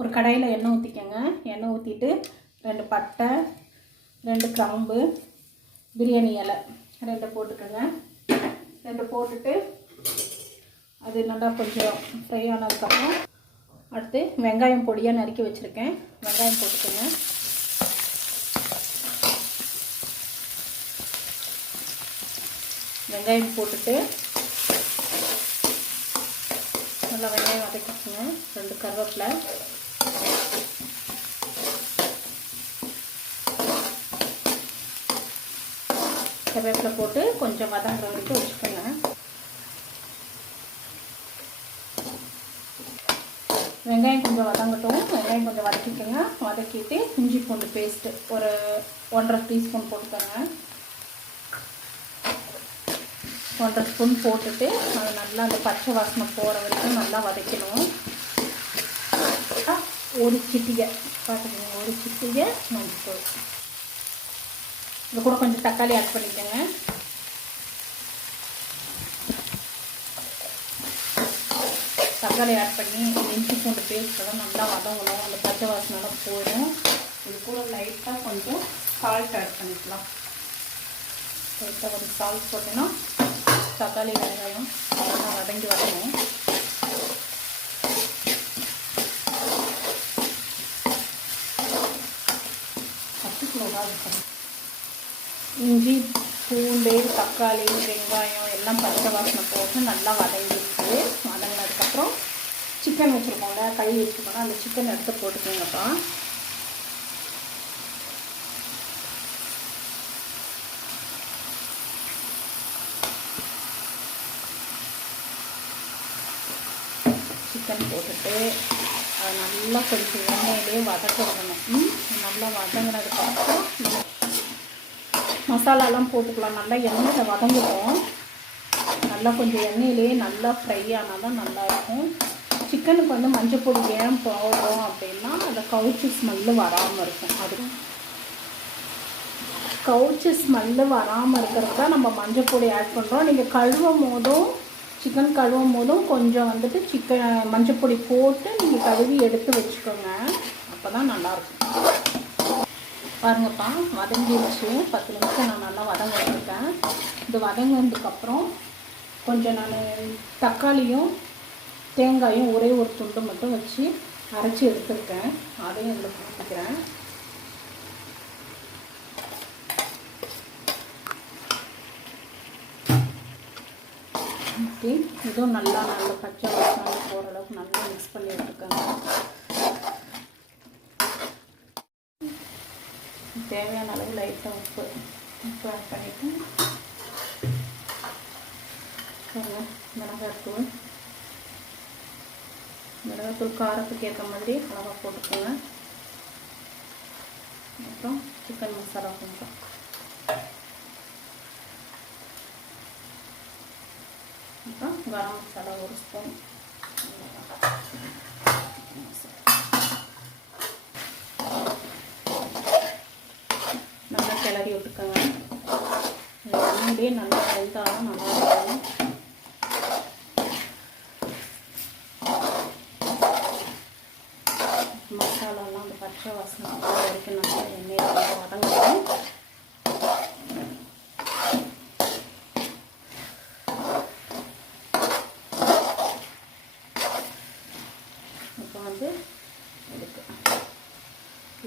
ஒரு கடாயில் எண்ணெய் ஊற்றிக்கங்க. எண்ணெய் ஊற்றிட்டு 2 பட்டை, 2 கிராம்பு, பிரியாணி இலை 2 போட்டுக்கோங்க. 2 போட்டுட்டு அது நல்லா கொஞ்சம் ஃப்ரை ஆனதுக்கப்புறம் அடுத்து வெங்காயம் பொடியாக நறுக்கி வச்சுருக்கேன். வெங்காயம் போட்டுக்கோங்க. வெங்காயம் போட்டுட்டு நல்லா வெங்காயம் வதக்கிக்கோங்க. 2 கருவேப்பிலை, கருவேப்பிலை போட்டு கொஞ்சம் வதங்குற வரைக்கும் வச்சுக்கோங்க. வெங்காயம் கொஞ்சம் வதங்கட்டும். வெங்காயம் கொஞ்சம் வதக்கிக்கோங்க. வதக்கிட்டு இஞ்சி பூண்டு பேஸ்ட்டு ஒரு 1.5 டீஸ்பூன் போட்டுக்கோங்க. 1.5 ஸ்பூன் போட்டுட்டு அது நல்லா அந்த பச்சை வாசனை போகிற வரைக்கும் நல்லா வதக்கணும். ஒரு சிட்டிகை பார்த்துக்கோங்க, ஒரு சிட்டிகை மஞ்சள். இது கூட கொஞ்சம் தக்காளி ஆட் பண்ணிக்கோங்க. தக்காளி ஆட் பண்ணி இஞ்சி பூண்டு பேஸ்ட்டெல்லாம் நல்லா வதங்கணும். அந்த பச்சை வாசனைலாம் போயிடும். இது கூட லைட்டாக கொஞ்சம் சால்ட் ஆட் பண்ணிக்கலாம். லைட்டாக கொஞ்சம் சால்ட் போட்டோன்னா தக்காளி வெங்காயம் நல்லா வதங்கி வரணும். இஞ்சி பூண்டு தக்காளி வெங்காயம் எல்லாம் பச்சை வாசனை போட்டு நல்லா வதங்கிடுச்சு. வதங்கினதுக்கப்புறம் சிக்கன் வச்சுருக்கோங்க, கழுவி வச்சுருக்கோங்க, அந்த சிக்கன் எடுத்து போட்டுக்கோங்கப்பா. சிக்கன் போட்டுட்டு அது நல்லா கொஞ்சம் எண்ணெயிலே வதக்க விடணும். நல்லா வதங்கினதுக்கப்புறம் மசாலாலாம் போட்டுக்கலாம். நல்லா எண்ணெயில் வதங்கிடும். நல்லா கொஞ்சம் எண்ணெயிலே நல்லா ஃப்ரை ஆனால் தான் நல்லாயிருக்கும். சிக்கனுக்கு வந்து மஞ்சள் பொடி ஏன் போடுறோம் அப்படின்னா அந்த கவுச்சி ஸ்மெல்லு வராமல் இருக்கும். அது கவுச்சி ஸ்மெல்லு வராமல் இருக்கிறது தான் நம்ம மஞ்சள் பொடி ஆட் பண்ணுறோம். நீங்கள் கழுவும் போதும் சிக்கன் கழுவும் போதும் கொஞ்சம் வந்துட்டு மஞ்சள் பொடி போட்டு நீங்கள் கழுவி எடுத்து வச்சுக்கோங்க. அப்போ தான் நல்லாயிருக்கும். பாருங்கப்பா, வதங்கிடுச்சு. 10 நிமிஷம் நான் நல்லா வதங்க வச்சுருக்கேன். இது வதங்கினதுக்கப்புறம் கொஞ்சம் நான் தக்காளியும் தேங்காயும் ஒரே ஒரு துண்டு மட்டும் வச்சு அரைச்சி எடுத்துருக்கேன். அதையும் இதில் போட்டுக்கிறேன். ஓகே, இதுவும் நல்லா பச்சை வாசனை போகிற அளவுக்கு நல்லா மிக்ஸ் பண்ணி எடுத்துக்கோங்க. தேவையான அளவு லைட்டாக உப்பு ஆட் பண்ணிவிட்டு மிளகாத்தூள் காரத்துக்கு ஏற்ற மாதிரி அளவாக போட்டுக்கோங்க. அப்புறம் சிக்கன் மசாலா கொஞ்சம், அப்புறம் கரம் மசாலா 1 ஸ்பூன், நல்லா கிளறி விட்டுக்கோங்க. எண்ணெயிலே நல்லா வெந்தாலும் நல்லா இருக்கும். மசாலாலாம் அந்த பச்சை வாசனை வரைக்கும் நல்லா எண்ணெயில் நல்லா வதங்கணும். இப்போ வந்து இதுக்கு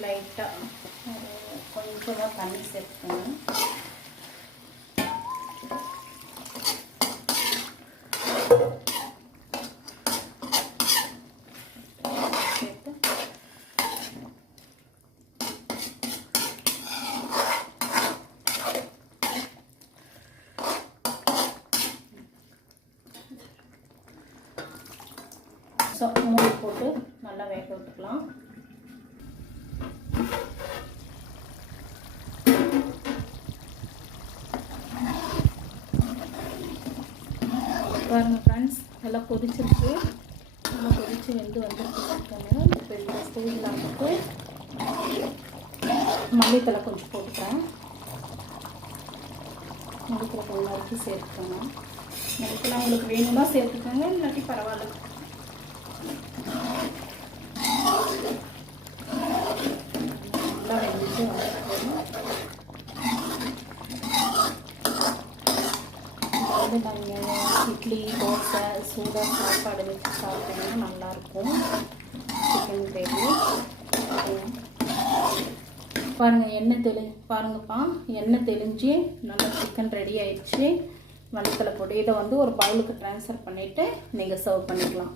லைட்டாக கொஞ்சமாக தண்ணி சேர்த்துக்கணும். மூடி போட்டு நல்லா வேக விட்டுக்கலாம். பாருங்கள் ஃப்ரெண்ட்ஸ், நல்லா கொதிச்சிருக்கு. நல்லா கொதிச்சு வெந்து வந்துருக்காங்க. இப்போ இந்த ஸ்டேஜில் வந்துட்டு மல்லித்தலை கொஞ்சம் போட்டுக்கிறேன். மல்லித்தலை கொஞ்சம் நறுக்கி சேர்த்துக்கோங்க. மல்லித்தலை உங்களுக்கு வேணும்னா சேர்த்துக்கோங்க, இல்லாட்டி பரவாயில்ல. வந்து நீங்கள் இட்லி தோசை சூடாக சாப்பாடு வச்சு சாப்பிட்டீங்கன்னா நல்லாயிருக்கும் சிக்கன் கிரேவி. பாருங்கள் பாருங்கப்பா எண்ணெய் தெளிஞ்சு நல்லா சிக்கன் ரெடி ஆயிடுச்சு. மல்லித்தலை போட்டு இதை வந்து ஒரு பவுலுக்கு ட்ரான்ஸ்ஃபர் பண்ணிவிட்டு நீங்கள் சர்வ் பண்ணிக்கலாம்.